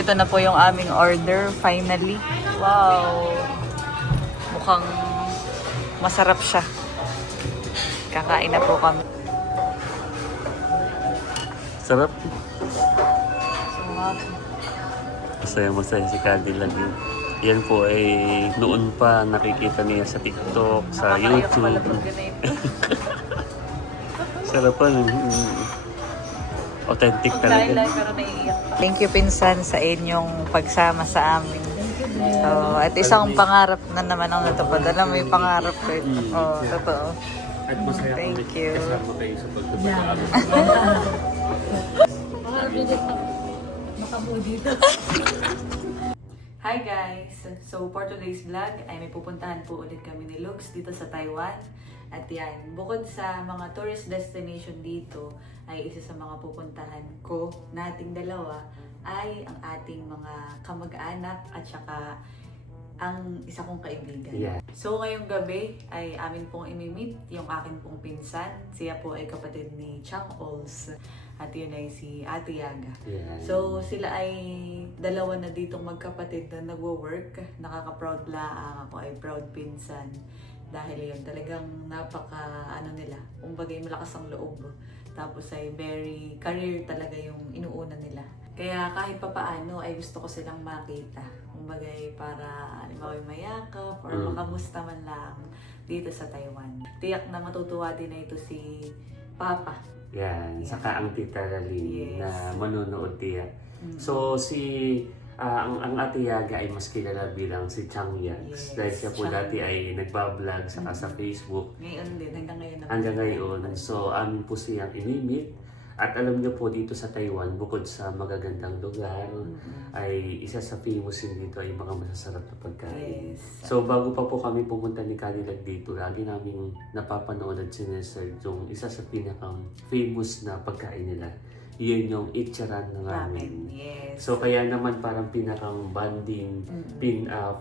Ito na po yung aming order, finally. Wow! Mukhang masarap siya. Kakain na po kami. Sarap. Sarap. Masaya si Cadillac. Yan po ay noon pa nakikita niya sa TikTok, sa YouTube. Sarap pa. Authentic talaga. Pero naiiyak pa. Thank you, Pinsan, sa inyong pagsama sa amin. So, at isang pangarap na naman ang natupad. Alam mo yung pangarap ko. Oh, totoo. At masaya Thank you. kasama kayo sa pagtutupad. Hi guys! So for today's vlog ay may pupuntahan po ulit kami ni Lux dito sa Taiwan. At yan, bukod sa mga tourist destination dito, ay isa sa mga pupuntahan ko nating dalawa ay ang ating mga kamag-anak at saka ang isa kong kaibigan. Yeah. So ngayong gabi ay amin pong imimit yung akin pong pinsan. Siya po ay kapatid ni Chang Ols at yun ay si Ate Yaga. Yeah. So sila ay dalawa na ditong magkapatid na nagwo-work. Nakaka-proud laang ako ay proud pinsan. Dahil yun talagang napaka nila, kumbaga malakas ang loob. Tapos ay very career talaga yung inuuna nila. Kaya kahit papaano ay gusto ko silang makita. Kumbaga para halimbawa mayakap or makamusta man lang dito sa Taiwan. Tiyak na matutuwa din na ito si Papa. Yan, saka ang Tita Laline na manonood tiyak. So ang Ate Yaga ay mas kilala bilang si Chang Yags. Dahil siya po dati ay nagbablog saka sa Facebook. Ngayon din, hanggang ngayon naman. Hanggang ngayon. So amin po siyang inimit. At alam niyo po dito sa Taiwan, bukod sa magagandang lugar, ay isa sa famous din dito ay mga masasarap na pagkain. Yes. So bago pa po kami pumunta ni Cadillac dito, lagi namin napapanood at sinesearch yung isa sa pinaka-famous na pagkain nila. Yun yung Ichiran na ramen. Yes. So kaya naman parang pinakang bonding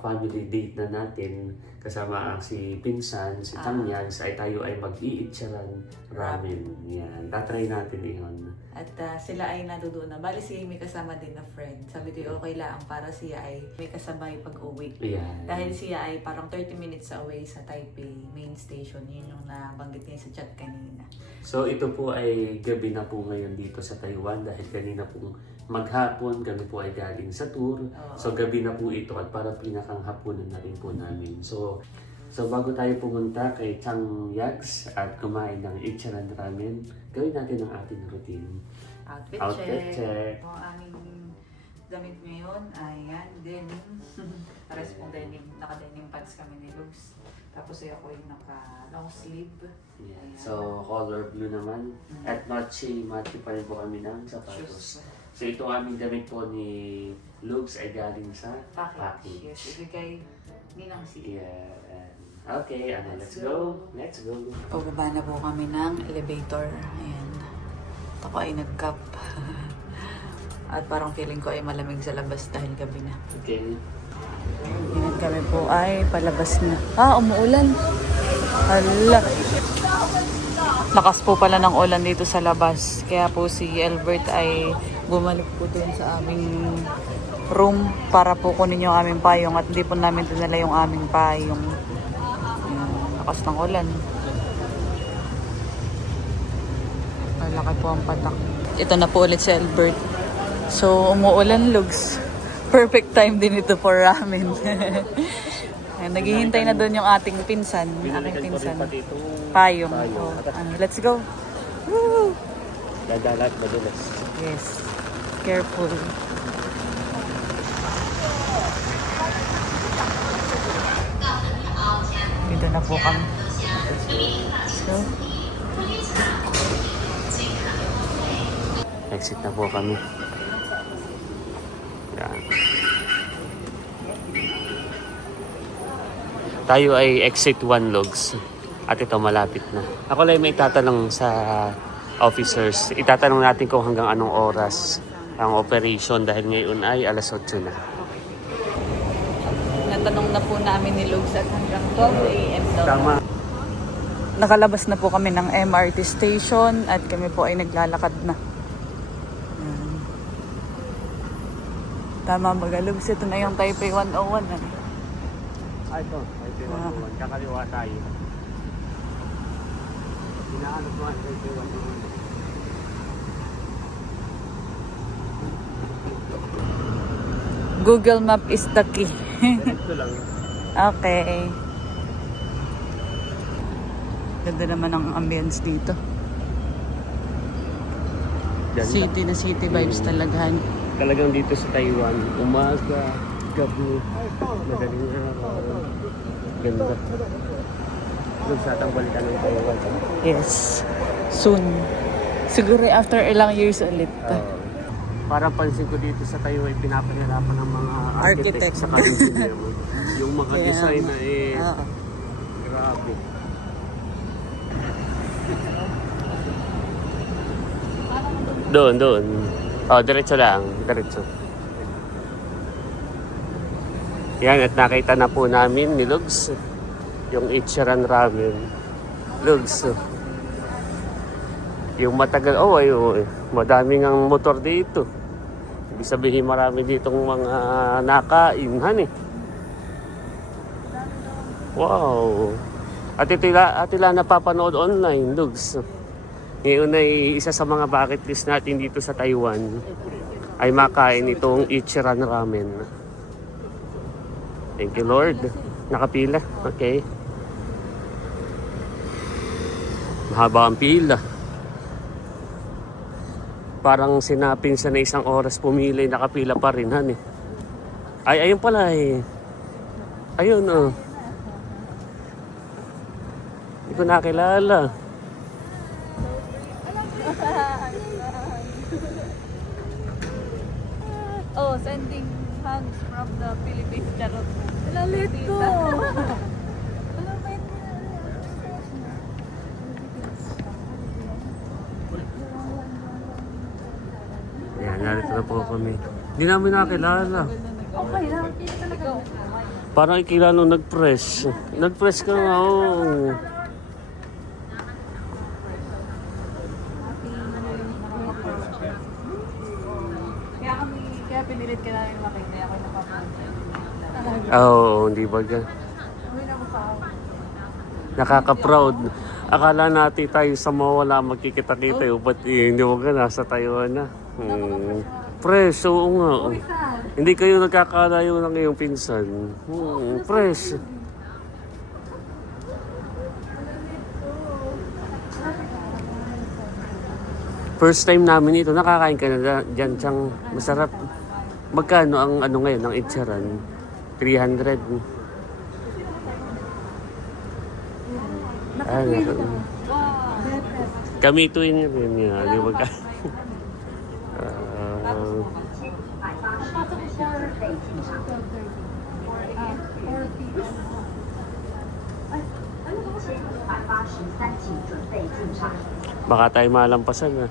family date na natin kasama ang si Pinsan, si Chang Yags ay tayo ay mag-i-Ichiran ramen. Yan, tatry natin iyon. At sila ay nadudoon na. Bali siya may kasama din na friend. Sabi ko okay lang para siya ay may kasabay pag-uwi. Yan. Dahil siya ay parang 30 minutes away sa Taipei main station. Yun yung nabanggit niya sa chat kanina. So ito po ay gabi na po ngayon dito sa Taiwan dahil kanina po maghapon kami po ay galing sa tour. So gabi na po ito at para pinakang hapunan na rin po namin. So bago tayo pumunta kay Chang Yags at kumain ng Ichiran ramen, gawin natin ang ating routine. Outfit check. Ang aming damit ngayon ay yan, denim. Pares pong denim, naka-denim pants kami ni Lux. Tapos ay ako yung naka-long sleeve. Yeah. So color blue naman. At matchy pa rin po kami ng sapatos. So ito aming damit po ni Lux ay galing sa package. Yes, ibigay ni Nang si. Yeah. Okay, let's go. Let's go. Pababa na po kami ng elevator. Ayan. Ako ay nag-cup. At parang feeling ko ay malamig sa labas dahil gabi na. Okay. Ayan kami po ay palabas na. Umuulan. Hala. Lakas po pala ng ulan dito sa labas. Kaya po si Albert ay bumalik po dun sa aming room para po kunin yung aming payong at hindi po namin dinala yung aming payong. Lakas ng ulan. Malaki po ang patak. Ito na po ulit si Albert. So, umuulan, Lugs. Perfect time din ito for ramen. Naghihintay na doon yung ating pinsan. Aking pinsan. Payong. Oh, let's go. Woo! Dadalat, madulas. Yes. Careful. Dito na po kami. So, exit na po kami. Yan. Tayo ay exit 1 logs. At ito malapit na. Ako lang may tatanong sa officers. Itatanong natin kung hanggang anong oras ang operation dahil ngayon ay alas 8 na. natanong na po namin ni Lugs at hanggang 12 a.m. daw. Tama. Nakalabas na po kami ng MRT station at kami po ay naglalakad na. Tama Magalubs. Ito na yung Taipei 101. Ito. Taipei 101. Kakaliwa tayo. Hinahanap mo ang Taipei 101. Google Map is the key. Diretso lang. Okay. Ganda naman ang ambience dito. Ganda. City na city vibes talaga. Talagang dito sa Taiwan, umaga, gabi, madaling araw. Ganda. Nagsatang balikan ng Taiwan. Yes. Soon. Siguro after ilang years ulit. Parang pansin ko dito sa Taiwan, pinapahirapan ng mga Architect. architect sa engineer. Yung mga Kaya design nga. na Oo. grabe. Doon. Oh, diretso lang. Diretso. Yan, at nakita na po namin ni Lugs. Yung Ichiran Ramen. Lugs. Yung matagal, madaming ang motor dito. Ibig sabihin marami ditong mga nakainhan eh. Wow. At ito napapanood online, Lugs. Ngayon ay isa sa mga bucket list natin dito sa Taiwan ay makain itong Ichiran Ramen. Thank you Lord. Nakapila. Okay. Mahaba ang pila. Parang sinapin sa na isang oras pumila, nakapila pa rin, han eh. Ay, ayun pala eh. Ayun, oh. Hindi ko nakilala. Oh, sending hugs from the Philippines. Charot. Lalit ko. Ayan, narito na po kami. Hindi namin nakilala. Okay lang. Talaga. Parang ikila nung nag-press. Nag-press ka nga, oh. Kaya pinilit ka namin makita. Ako napapansin. Hindi ba gan? Nakaka-proud. Akala natin tayo sa mawala magkikita-kita eh. Ba't hindi mo ka nasa Taiwan na? Fresh, oo nga. Hindi kayo nagkakalayo ng iyong pinsan. Fresh. First time namin ito. Nakakain ka na dyan, Chang. Masarap. Magkano ang ano ngayon, ang Ichiran? 300. Kami ito yun rin. Di ba ka? Baka tayo malampasan na.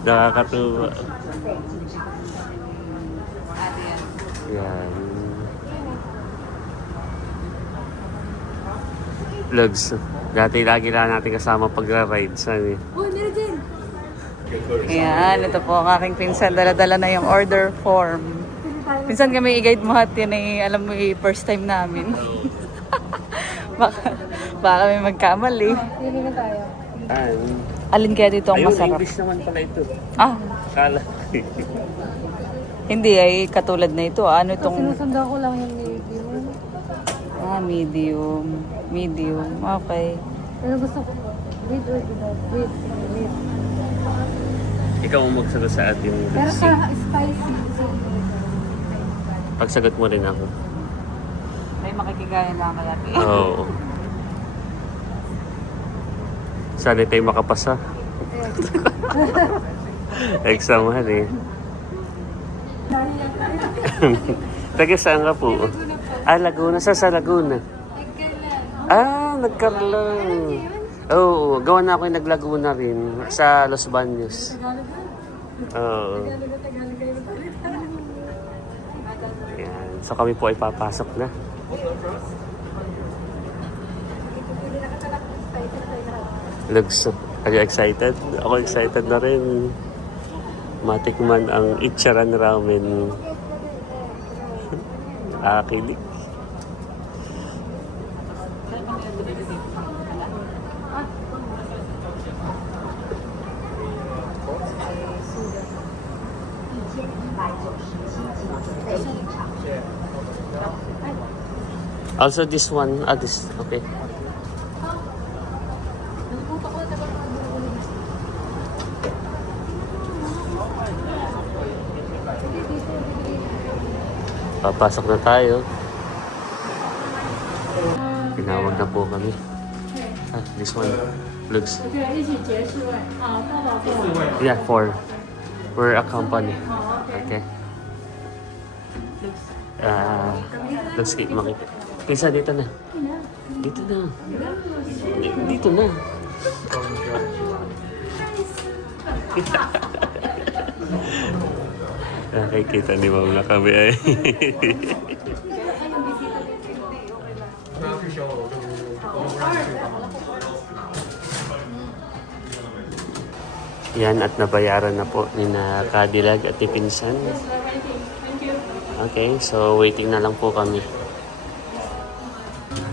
Nakakatuwa. Yan. Lugs. Dati lagi lang natin kasama pag-ride. Saan eh? Ayan, ito po ang aking pinsan. Dala-dala na yung order form. Pinsan kami i-guide mo at yan ay alam mo first time namin. baka may magkamali. Pili na tayo. Alin kaya dito ang Ayun, masarap? English naman pala ito. Ah, Kala. hindi ay katulad na ito. Ano itong... Sinusundan ko lang yung review. Medium. Medium. Okay. Pero gusto ko, with or without? With. Ikaw ang magsagot sa atin. Pero sa spicy. Pagsagot mo rin ako. May makikigaya lang kaya. Oo. Sana tayo makapasa. Examahan eh. Taga saan ka po? Laguna. Sa Laguna. Nagkarlan. Oo, gawa na ako yung naglaguna rin sa Los Baños. Oo. Yan. So kami po ay papasok na. Lugs, are you excited? Ako excited na rin. matikman ang Ichiran Ramen. Akilig. Also this one, this, okay. Papasok na tayo. Tinawag na po kami. This one looks. Yeah, for. We're a company. Okay. Looks like makita. Pisa, dito na. Dito na. Dito na. Nakikita ni Ma'am na kami ay. Yan, at nabayaran na po ni na Cadillac at Tipinsan. Okay, so waiting na lang po kami.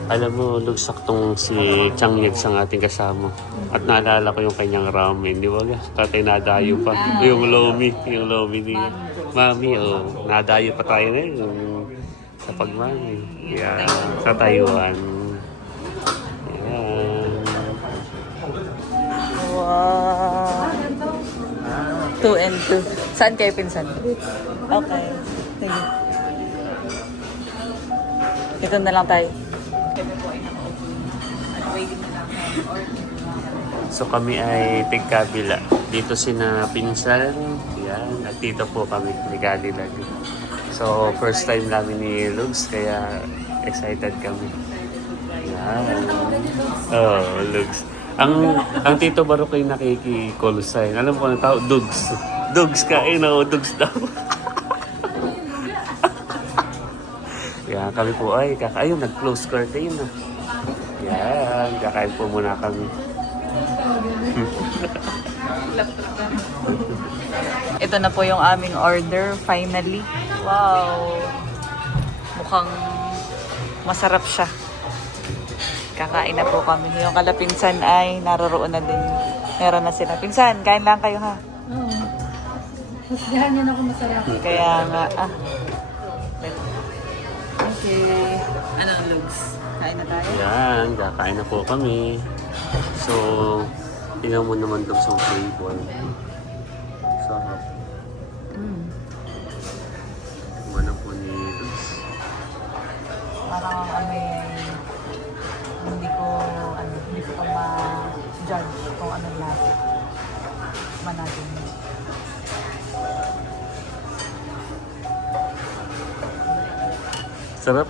Alam mo, lugsaktong si Chang Yegs ang ating kasama. At naalala ko yung kanyang ramen, di ba? Tatay nadayo pa. Yung lomi ni Mami. Oh, nadayo pa tayo na yun. Sa pagmami. Yan, sa Taiwan. Yan. Wow. 2 and 2. Saan kayo pinsan? Okay. Sige. Ito na lang tayo. Kami po ay nakaupo. Waiting na lang order. So kami ay tigkabila. Dito sina pinsan. Yan. At dito po kami ni Cadillac. So first time namin ni Lugs. Kaya excited kami. Yan. Oh, Lugs. Ang Tito Barok ay nakiki-call sign. Alam ko na tao, Dugs. Dugs ka, Dugs daw. Yan, kami po ay kakain. Nag-close curtain na. Yan, kakain po muna kami. Ito na po yung aming order, finally. Wow! Mukhang masarap siya. Kakain na po kami. Yung kalapinsan ay naroroon na din. Meron na sila. Pinsan, kain lang kayo ha. Oo. Masagahan yan ako masarap. Kaya nga, Okay. Anong lugs? Kain na tayo? Yan, kakain na po kami. So, tingnan mo naman doon sa flavor. Sarap. Tingnan na po ni Lugs. Parang hindi ko pa ma-judge kung anong lasa. Managin. Sarap.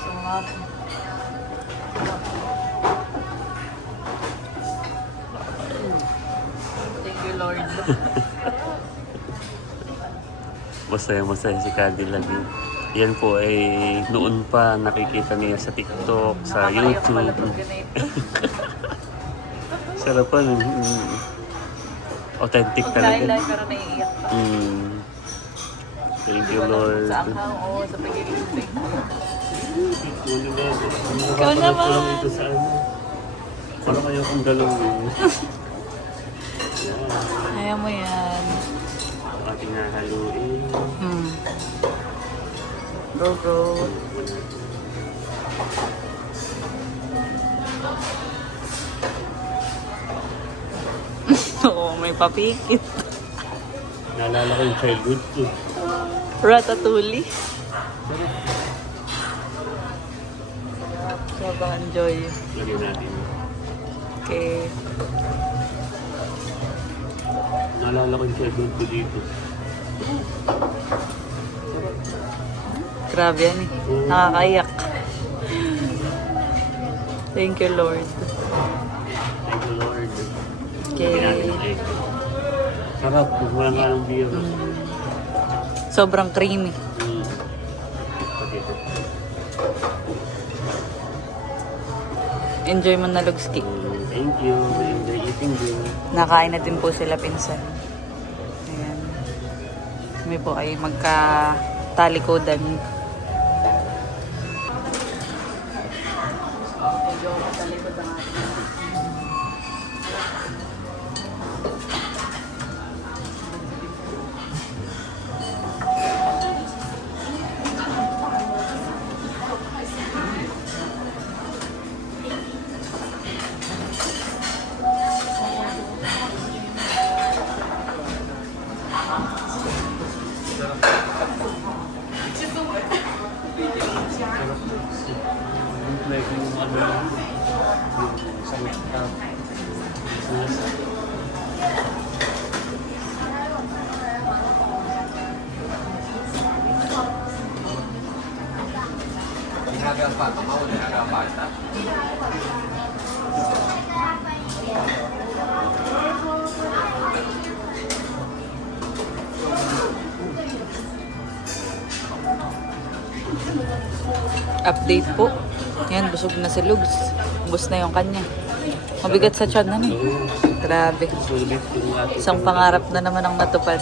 Sarap. Thank you, Lord. Masaya si Cadillac. Yan po ay noon pa nakikita niya sa TikTok, sa YouTube. Sarap pa. Authentic talaga. Lain-lain pero naiiyak pa. Thank you, Lord. Sa akaw, oo, sa pag-ibig. Ikaw naman. Ito sa ano. Para kayo kung galawin. Kaya mo yan. Ating hahaluin. Go. Oo, may papikit. Naalala ko yung childhood ko. Ratatouille. Sobrang enjoy. Lagyan natin. Okay. Naalala ko yung childhood ko dito. Grabe yan eh. Nakakaiyak. Thank you, Lord. Thank you, Lord. Okay. Lagyan natin ng egg. Sarap. Wala nga ng beer. Sobrang creamy. Enjoy mo na, Lugski. Thank you. Enjoy eating din. Nakain na din po sila pinsan. Kami po ay magka-talikodan. Update po. Yan, busog na si Lugs. Ubus na yung kanya. Mabigat sa tiyan na Grabe. Sulit yung ating Isang pangarap na naman ang natupad.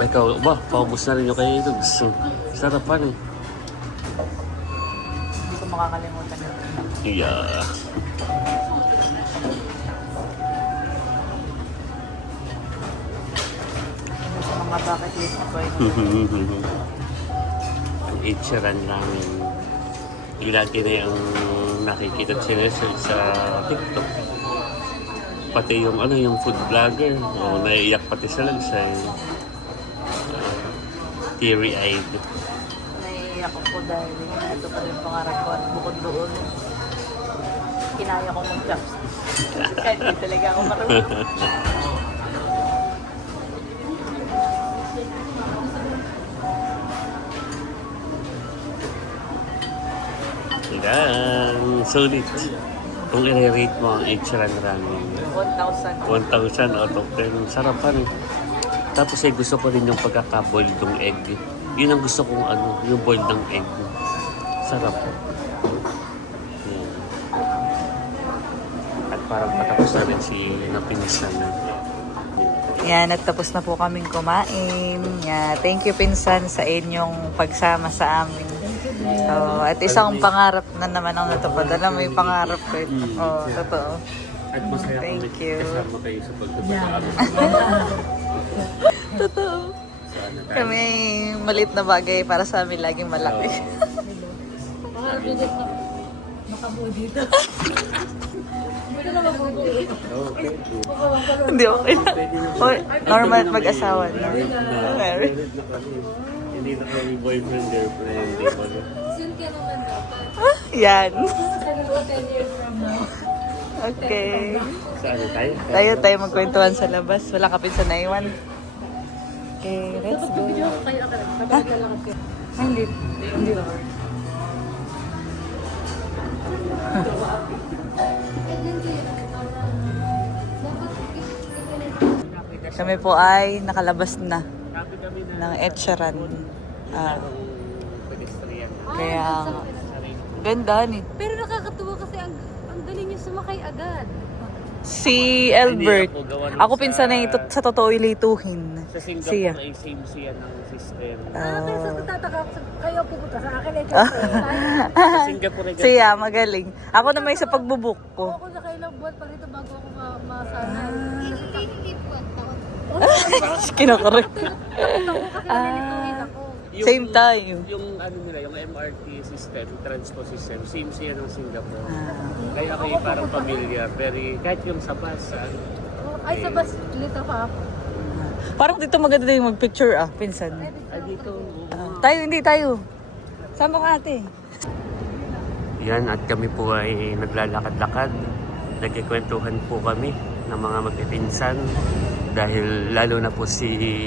Ikaw, ba, paubos na rin yung kay Lugs. Sarapan eh. Hindi ko makakalimutan yun. Yeah. Ano sa mga bucket list ko ay Ang itcharan namin. Lagi na yung nakikita sila sa TikTok. Pati yung yung food vlogger. Naiiyak pati sila sa teary-eyed. naiiyak ako dahil ito pa rin pangarap ko at bukod doon kinaya ko mag-chopstick. Kahit di talaga ako marunong. Yan, sulit. Kung i-rate mo ang itcharan ramen, 1,000. 1,000 out of 10. Sarap pa rin. Tapos gusto ko rin yung pagkaka-boiled ng egg. Yun ang gusto kong yung boiled ng egg. Sarap. Yan. At parang patapos na rin si napinisan. Yan, at tapos na po kaming kumain. Yan, thank you Pinsan sa inyong pagsama sa amin. So, at isang pangarap na naman ang natupad. Alam mo yung pangarap ko. Oo, totoo. At masaya Thank kami you. kasama kayo sa pagtutulungan. Totoo. Kami ay maliit na bagay para sa amin laging malaki. Pangarap niya dito. Makabuo dito. Hindi na mabubuo. Okay. Hindi okay na. Oy, normal at mag-asawa na. Married. Hindi na kami boyfriend, girlfriend. Hindi pa rin. Soon ka naman dapat. Yan. Dalawa 10 years from now. Okay. Saan tayo? Tayo magkwentuhan sa labas. Wala ka Pinsan na iwan. Okay, let's go. Video ko kayo ako. Kapag lalakad kayo. Ay, hindi. Hindi. Kami po ay nakalabas na Sabi kami na ng Etcharan. pedestrian. Kaya, ganda ni. Pero nakakatuwa kasi ang galing niyo sumakay agad. Si Albert. Hindi ako gawa ng Ako sa- Pinsan na ito sa totoo ilituhin. Sa Singapore Siya. ay same siya ng system. Kaya sa tataka ako kayo pupunta sa akin. Sa Singapore ay Siya, magaling. Ako na may sa pagbubuk ko. Ako na kailang buwan pa rito bago ako masana. Hindi po. Kinakorek. Ako kasi nalilituhin ako. Same time. Yung nila, yung MRT system, transport system, same siya ng Singapore. Ah. Kaya kayo parang familiar, kahit yung sa bus, Ay, sa bus, lito pa ako. Parang dito maganda din mag-picture Pinsan. dito. Tayo, hindi tayo. Sama ka ate. Yan, at kami po ay naglalakad-lakad. Nagkikwentuhan po kami ng mga magpipinsan. Dahil lalo na po si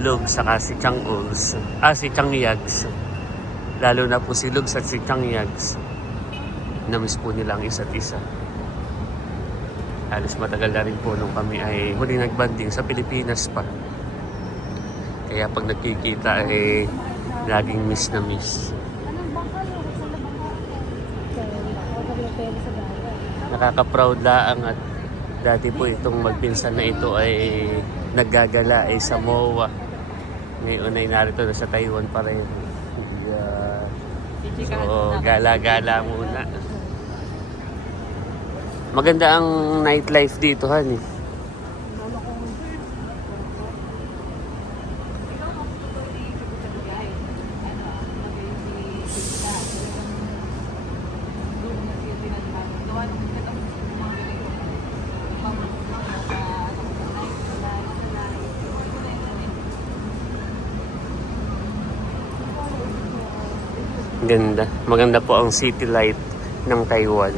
Lug saka si Chang Uls. Si Chang Yags. Lalo na po si Lug at si Chang Yags. Namiss po nila ang isa't isa. Halos matagal na rin po nung kami ay huling nagbanding sa Pilipinas pa. Kaya pag nagkikita ay laging miss na miss. pera sa bayan. Nakaka-proud laang at dati po itong magpinsan na ito ay naggagala ay sa MOA. Ngayon ay narito na sa Taiwan pa rin. Yeah. So, gala-gala muna. Maganda ang nightlife dito, han eh. Ganda. Maganda po ang city light ng Taiwan.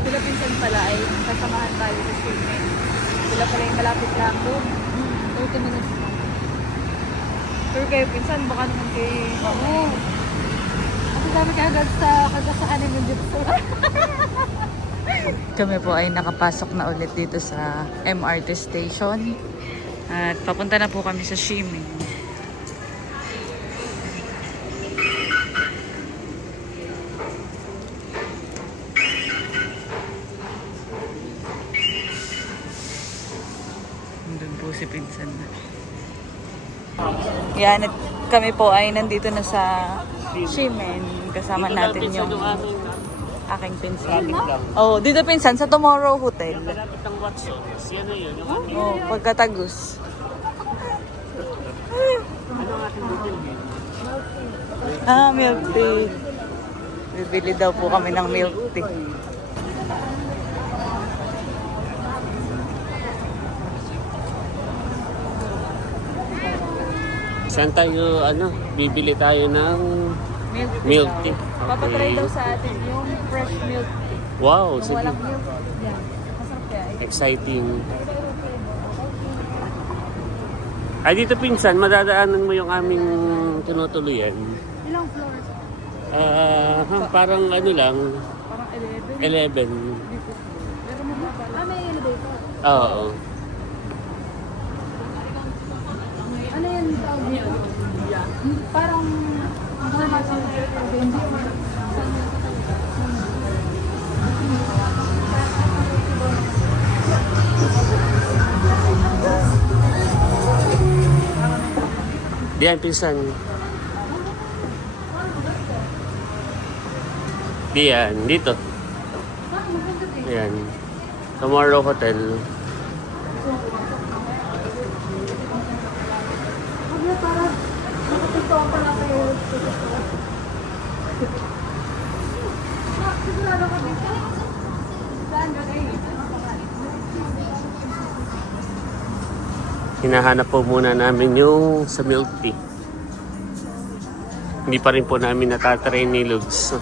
Sila pinsan pala ay kasamahan tayo sa swimming. Sila pala yung malapit lang doon. 30 minutes lang. Pero kayo pinsan, baka naman kayo... Oo. Kasi sabi ka agad sa kagasaan yung dito. Kami po ay nakapasok na ulit dito sa MRT station. At papunta na po kami sa Shiming. Doon po si Pinsan na. Yan, at kami po ay nandito na sa Shiming. Kasama natin yung aking pinsan. Oh, dito pinsan sa Tomorrow Hotel. Malapit ang Watson. Yan na yun. Yung ating Oh, pagkatagos. ano ang ating hotel eh? Ah, milk tea. Bibili daw po kami ng milk tea. Saan tayo, bibili tayo ng milk tea? Papatry daw sa atin yung fresh milk tea. Wow, Yung sige. walang milk. Yan. Masarap kaya. Exciting. Ay, dito pinsan, madadaanan mo yung aming tinutuluyan. Ilang floors? Parang lang, Parang 11. 11. Pero mababa. May elevator. Oo. Ano yan tawag dito? Parang... Diyan, pinsan. Diyan, dito. Diyan. Tomorrow Hotel. Hinahanap po muna namin yung sa milk tea. Hindi pa rin po namin natatry ni Lugs.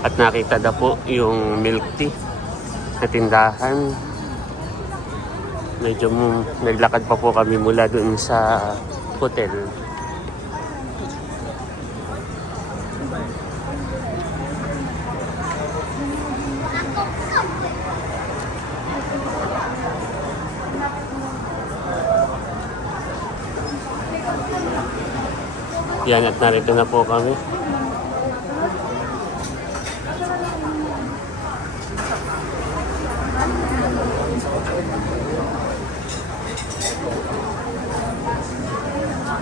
At nakita na po yung milk tea na tindahan. Medyo naglakad pa po kami mula dun sa hotel. Yan, at narito na po kami.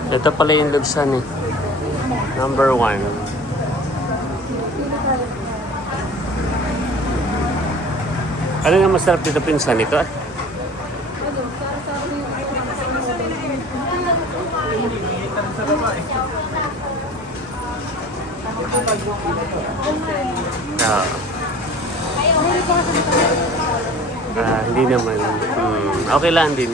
Ito pala yung lugsan eh. Number 1. Ano nga masarap dito pinsan ito? Hindi naman. Okay lang din.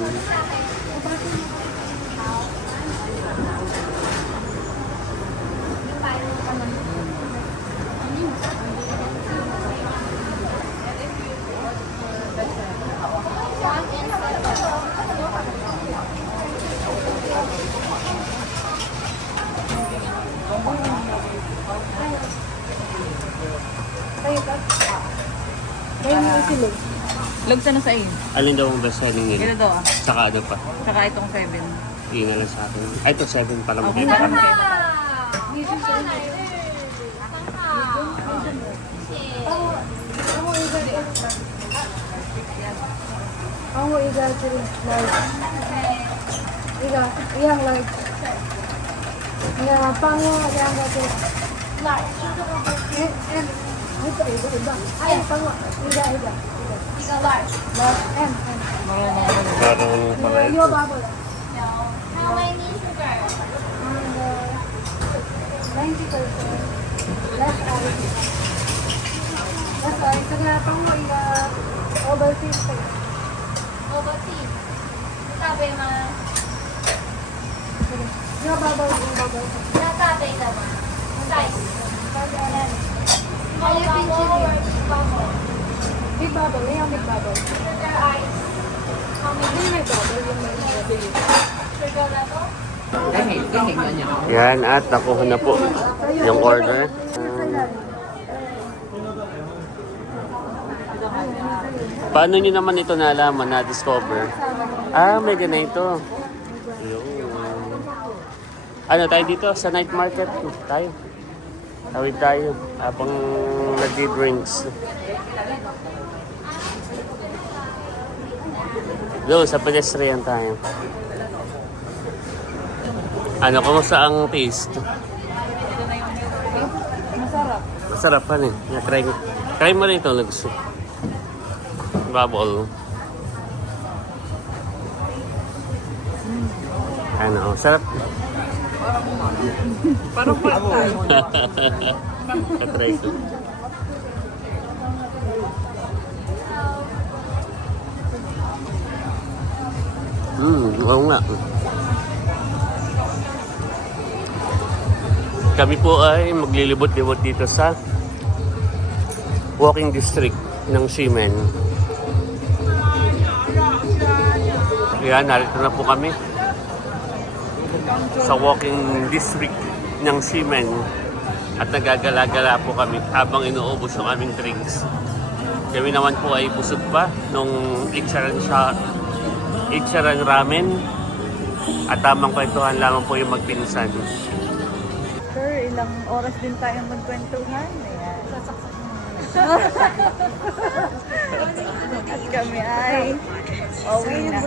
Logs ano sa iyo? Alin daw ang best selling Ito nila? daw ah. Saka ano pa? Tsaka itong 7. Hindi na lang sa akin. Ay, ito 7 pala Okay, makita. parang 帮我一个这个 large，一样 large，那帮我两个这个 large，哎，帮我一个 large M Parang pala your ito. bubble How many sugar? and 90% less ice kaya pang mo iga Ovaltine pa Ovaltine. Sabi mo, your bubble nasabi naman. Size. Small Ay, bubble or big bubble? big bubble yung big bubble Sugar ice. How many? yung may bubble yung may bubble Sugar level? Yan, at nakuha na po yung order. Paano nyo naman ito nalaman, na-discover? Ah, may ganito. Yun. Ano tayo dito? Sa night market? Tayo. Tawid tayo. Habang nagdi-drinks. Go, sa pedestrian tayo. Ano, kumusta ang taste? masarap. Masarap pa eh. Try, try mo rin ito, Lugs. Bubble. Ano, sarap. Parang pantay. Katry ko. Oo nga. Kami po ay maglilibot-libot dito sa walking district ng Ximen. Kaya narito na po kami sa walking district ng Ximen at nagagala-gala po kami habang inuubos yung aming drinks. Kami naman po ay busog pa nung Ichiran ramen at tamang kwentuhan lamang po yung magpinsan. Sir, ilang oras din tayong magkwentuhan. Ayan. At kami ay uwi na.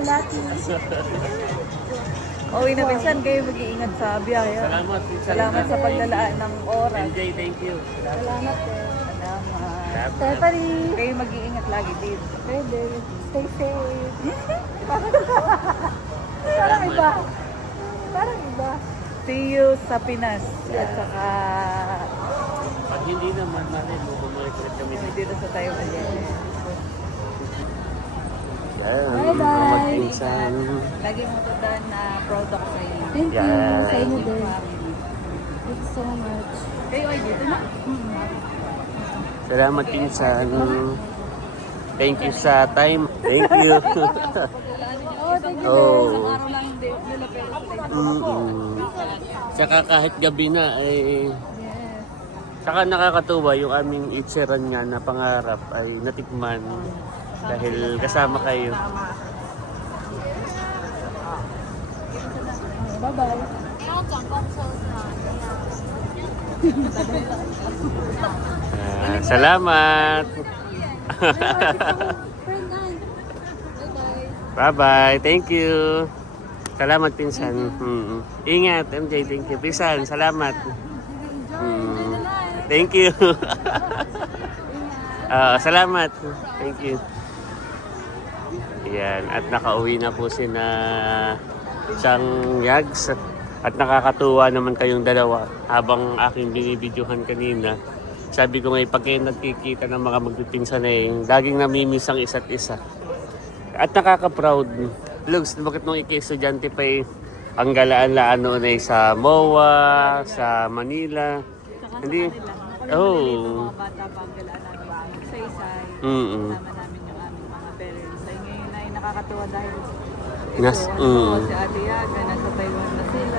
Uwi na minsan kayo mag-iingat sa biyahe. Salamat. Salamat sa paglalaan ng oras. MJ, thank you. Salamat eh. Salamat. Stephanie Kayo mag-iingat lagi din. baby stay safe parang iba See you sa Pinas. At saka Pag hindi naman, malay mo, bumalik ulit kami dito. dito sa Taiwan. Yan, Bye-bye. mga magpinsan. Lagi mo tandaan na proud ako sa iyo. thank you Yeah. sa inyo Yung din family. thanks so much Kayo ay dito na. Salamat pinsan. Thank you sa time. Thank you. Oh. Isang araw lang hindi nila pero sa Taiwan. Tsaka kahit gabi na, tsaka nakakatuwa yung aming itsiran nga na pangarap ay natikman dahil kasama kayo. bye bye 你要转公车是吗？ Salamat. Bye-bye. Thank you. Salamat, pinsan. Ingat, MJ. Thank you. Pinsan, salamat. Thank you. Salamat. Thank you. Yan. At nakauwi na po si na Chang Yags. At nakakatuwa naman kayong dalawa habang aking binibidyohan kanina. Sabi ko ngayon, pag kayo nagkikita ng mga magpipinsan eh, laging namimiss ang isa't isa. At nakaka-proud. Lugs, bakit nung iki-estudyante pa eh, ang galaan-laan noon ay sa MOA, sa Manila. Hindi. Oh. Mga bata pa ang galaan namin sa Isaysay. Mm-mm. Kasama namin yung aming mga parents. Ay ngayon ay nakakatuwa dahil Nas- si Ate Yaga, nasa Taiwan na sila.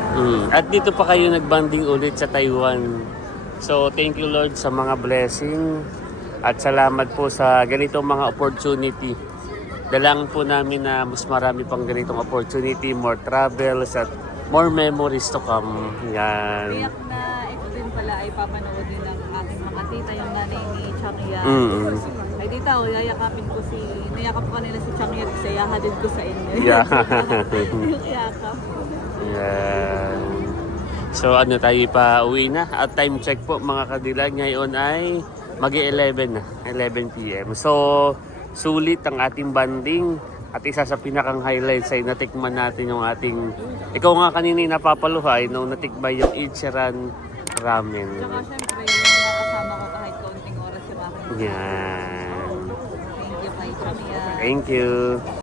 At dito pa kayo nagbanding ulit sa Taiwan. So, thank you Lord sa mga blessing At salamat po sa ganitong mga opportunity. Dalangan po namin na mas marami pang ganitong opportunity, more travels at more memories to come. Yan. Tiyak na ito din pala ay papanood din ng ating mga tita, yung nanay ni Changya. Ay tita, yayakapin ko nayakap ko nila si Changya, kasi yahatid ko sa inyo. Yeah. Yung yakap. Yan. So ano, tayo pa uwi na. At time check po mga kadilag, ngayon ay mag-11 na, 11 p.m. So, sulit ang ating banding. At isa sa pinakang highlights ay natikman natin yung ating, ikaw nga kanina yung napapaluhay nung natikman yung Ichiran Ramen. Tsaka syempre, yung nakasama ko kahit kaunting oras yung aking. Yan. Thank you kay Changya. Thank you.